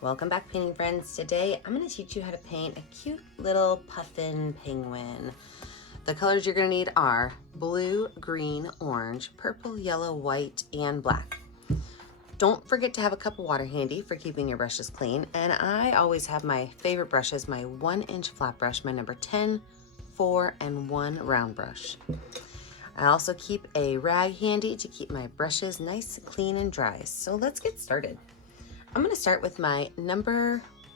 Welcome back, painting friends. Today I'm going to teach you how to paint a cute little puffin penguin. The colors you're going to need are blue, green, orange, purple, yellow, white, and black. Don't forget to have a cup of water handy for keeping your brushes clean. And I always have my favorite brushes, my 1-inch flat brush, my number 10, 4, and 1 round brush. I also keep a rag handy to keep my brushes nice, clean, and dry. So let's get started. I'm going to start with my my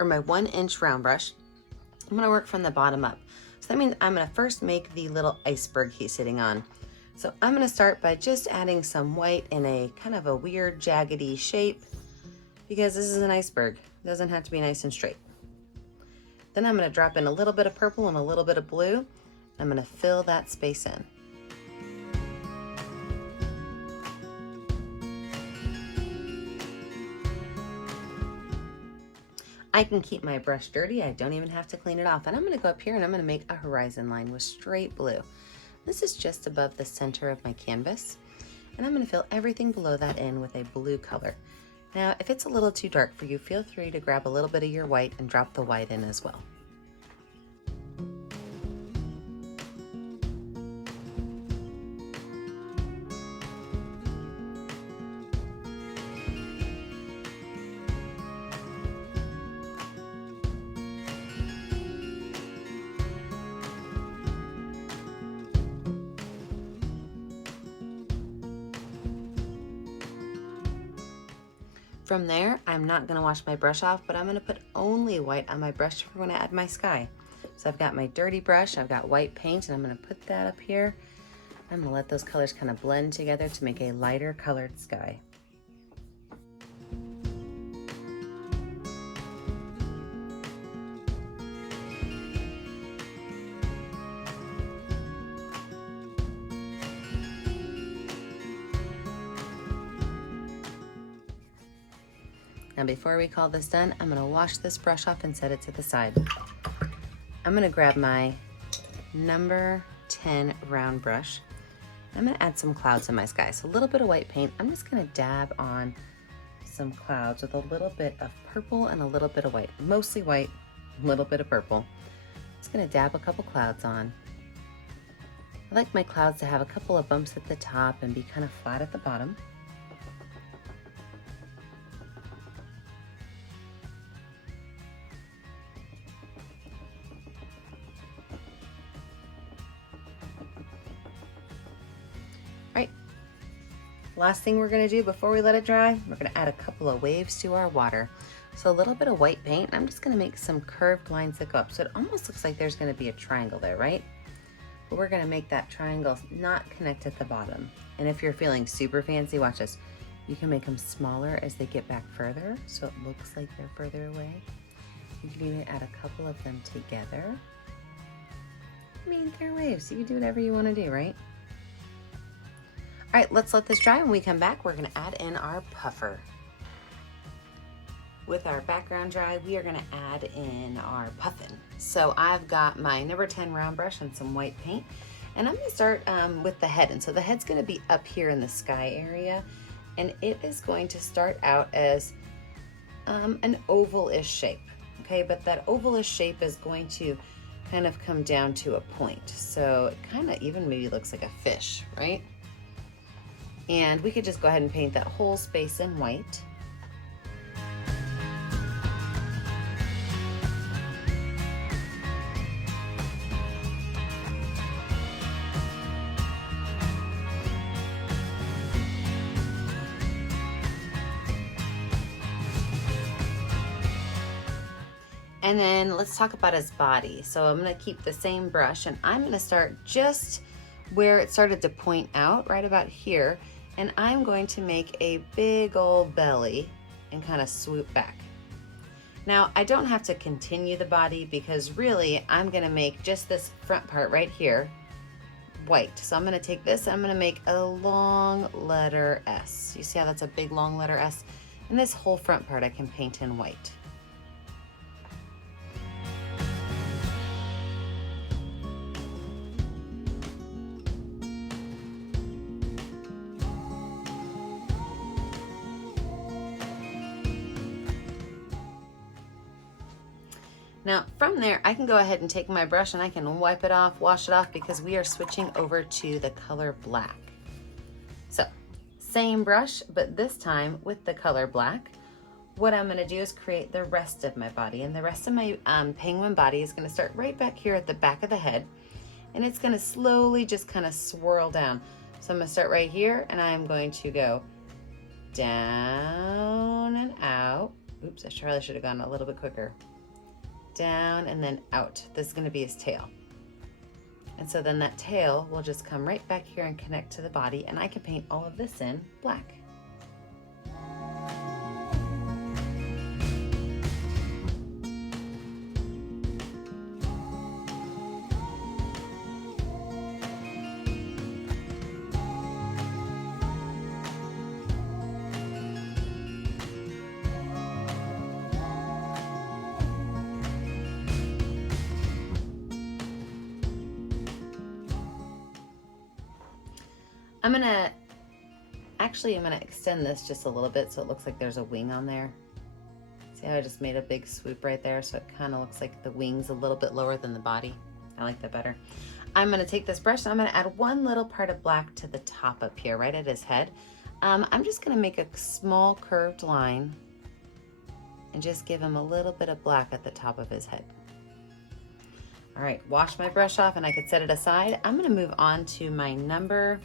1-inch round brush. I'm going to work from the bottom up. So that means I'm going to first make the little iceberg he's sitting on. So I'm going to start by just adding some white in a kind of a weird jaggedy shape because this is an iceberg. It doesn't have to be nice and straight. Then I'm going to drop in a little bit of purple and a little bit of blue. I'm going to fill that space in. I can keep my brush dirty. I don't even have to clean it off. And I'm going to go up here and I'm going to make a horizon line with straight blue. This is just above the center of my canvas. And I'm going to fill everything below that in with a blue color. Now, if it's a little too dark for you, feel free to grab a little bit of your white and drop the white in as well. From there, I'm not going to wash my brush off, but I'm going to put only white on my brush for when I add my sky. So I've got my dirty brush, I've got white paint, and I'm going to put that up here. I'm going to let those colors kind of blend together to make a lighter colored sky. Now before we call this done, I'm gonna wash this brush off and set it to the side. I'm gonna grab my number 10 round brush. I'm gonna add some clouds in my sky. So a little bit of white paint. I'm just gonna dab on some clouds with a little bit of purple and a little bit of white. Mostly white, a little bit of purple. Just gonna dab a couple clouds on. I like my clouds to have a couple of bumps at the top and be kind of flat at the bottom. Right. Last thing we're gonna do before we let it dry, we're gonna add a couple of waves to our water. So a little bit of white paint, I'm just gonna make some curved lines that go up. So it almost looks like there's gonna be a triangle there, right? But we're gonna make that triangle not connect at the bottom. And if you're feeling super fancy, watch this. You can make them smaller as they get back further, so it looks like they're further away. You can even add a couple of them together. I mean, they're waves, so you can do whatever you wanna do, right? All right, let's let this dry. When we come back, we're gonna add in our puffer. With our background dry, we are gonna add in our puffin. So I've got my number 10 round brush and some white paint, and I'm gonna start with the head. And so the head's gonna be up here in the sky area, and it is going to start out as an oval-ish shape, okay? But that oval-ish shape is going to kind of come down to a point. So it kind of even maybe looks like a fish, right? And we could just go ahead and paint that whole space in white. And then let's talk about his body. So I'm gonna keep the same brush and I'm gonna start just where it started to point out, right about here. And I'm going to make a big old belly and kind of swoop back. Now, I don't have to continue the body because really I'm gonna make just this front part right here white. So I'm gonna take this, I'm gonna make a long letter S. You see how that's a big long letter S? And this whole front part I can paint in white. Now from there, I can go ahead and take my brush and I can wipe it off, wash it off, because we are switching over to the color black. So same brush, but this time with the color black. What I'm gonna do is create the rest of my body, and the rest of my penguin body is gonna start right back here at the back of the head, and it's gonna slowly just kind of swirl down. So I'm gonna start right here, and I'm going to go down and out. Oops, I probably should have gone a little bit quicker. Down and then out. This is going to be his tail. And so then that tail will just come right back here and connect to the body, and I can paint all of this in black. I'm gonna extend this just a little bit so it looks like there's a wing on there. See how I just made a big swoop right there, so it kind of looks like the wing's a little bit lower than the body. I like that better. I'm gonna take this brush and I'm gonna add one little part of black to the top up here, right at his head. I'm just gonna make a small curved line and just give him a little bit of black at the top of his head. All right, wash my brush off and I can set it aside. I'm gonna move on to my number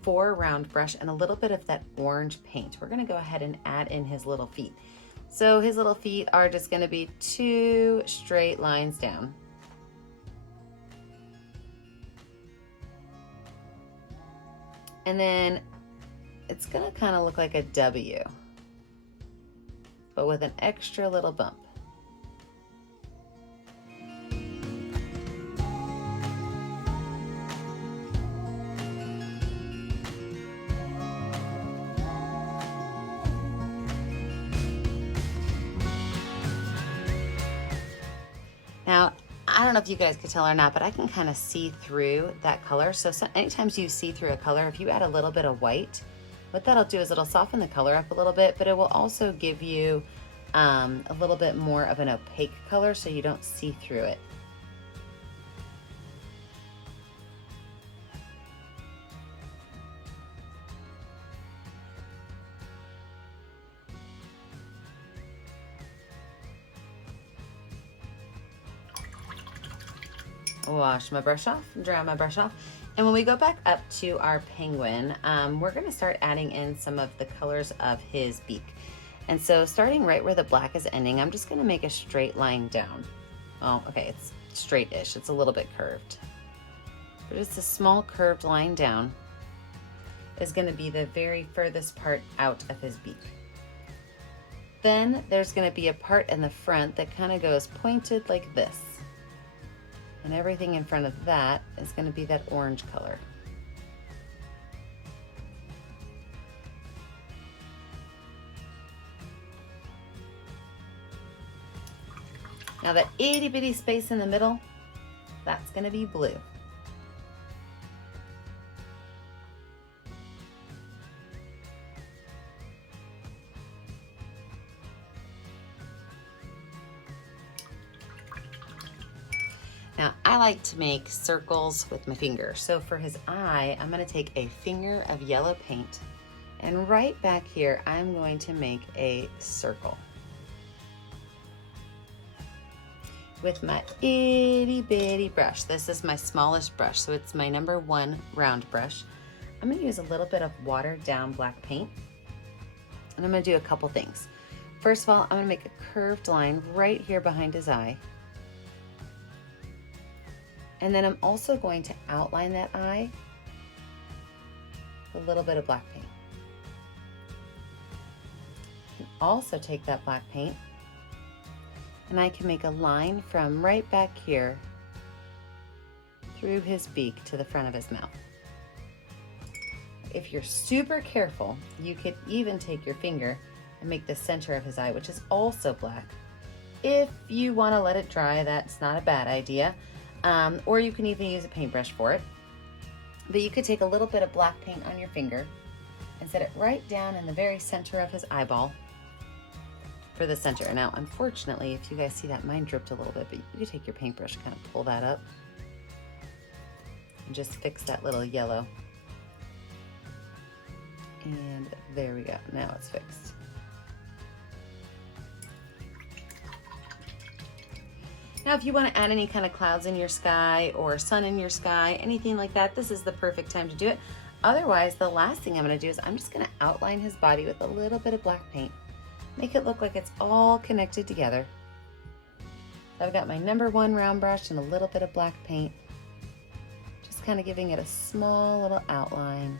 4 round brush and a little bit of that orange paint. We're gonna go ahead and add in his little feet. So his little feet are just gonna be 2 straight lines down. And then it's gonna kind of look like a W, but with an extra little bump. Now, I don't know if you guys could tell or not, but I can kind of see through that color. So anytime you see through a color, if you add a little bit of white, what that'll do is it'll soften the color up a little bit, but it will also give you a little bit more of an opaque color so you don't see through it. Wash my brush off, dry my brush off. And when we go back up to our penguin, we're gonna start adding in some of the colors of his beak. And so starting right where the black is ending, I'm just gonna make a straight line down. Oh, okay, it's straight-ish, it's a little bit curved. But just a small curved line down is gonna be the very furthest part out of his beak. Then there's gonna be a part in the front that kind of goes pointed like this. And everything in front of that is going to be that orange color. Now that itty bitty space in the middle, that's going to be blue. Now, I like to make circles with my finger. So for his eye, I'm gonna take a finger of yellow paint, and right back here, I'm going to make a circle with my itty bitty brush. This is my smallest brush, so it's my number 1 round brush. I'm gonna use a little bit of watered down black paint, and I'm gonna do a couple things. First of all, I'm gonna make a curved line right here behind his eye. And then I'm also going to outline that eye with a little bit of black paint. I can also take that black paint and I can make a line from right back here through his beak to the front of his mouth. If you're super careful, you could even take your finger and make the center of his eye, which is also black. If you want to let it dry, that's not a bad idea. Or you can even use a paintbrush for it. But you could take a little bit of black paint on your finger and set it right down in the very center of his eyeball. for the center. Now, unfortunately, if you guys see that, mine dripped a little bit, but you could take your paintbrush, kind of pull that up, and just fix that little yellow. And there we go, now it's fixed. Now, if you want to add any kind of clouds in your sky or sun in your sky, anything like that, this is the perfect time to do it. Otherwise, the last thing I'm going to do is I'm just going to outline his body with a little bit of black paint. Make it look like it's all connected together. So I've got my #1 round brush and a little bit of black paint. Just kind of giving it a small little outline.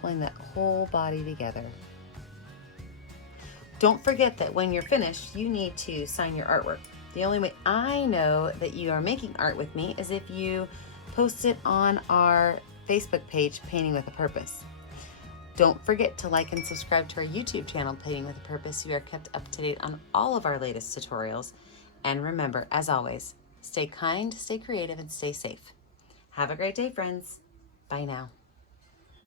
Pulling that whole body together. Don't forget that when you're finished, you need to sign your artwork. The only way I know that you are making art with me is if you post it on our Facebook page, Painting with a Purpose. Don't forget to like and subscribe to our YouTube channel, Painting with a Purpose. You are kept up to date on all of our latest tutorials. And remember, as always, stay kind, stay creative, and stay safe. Have a great day, friends. Bye now.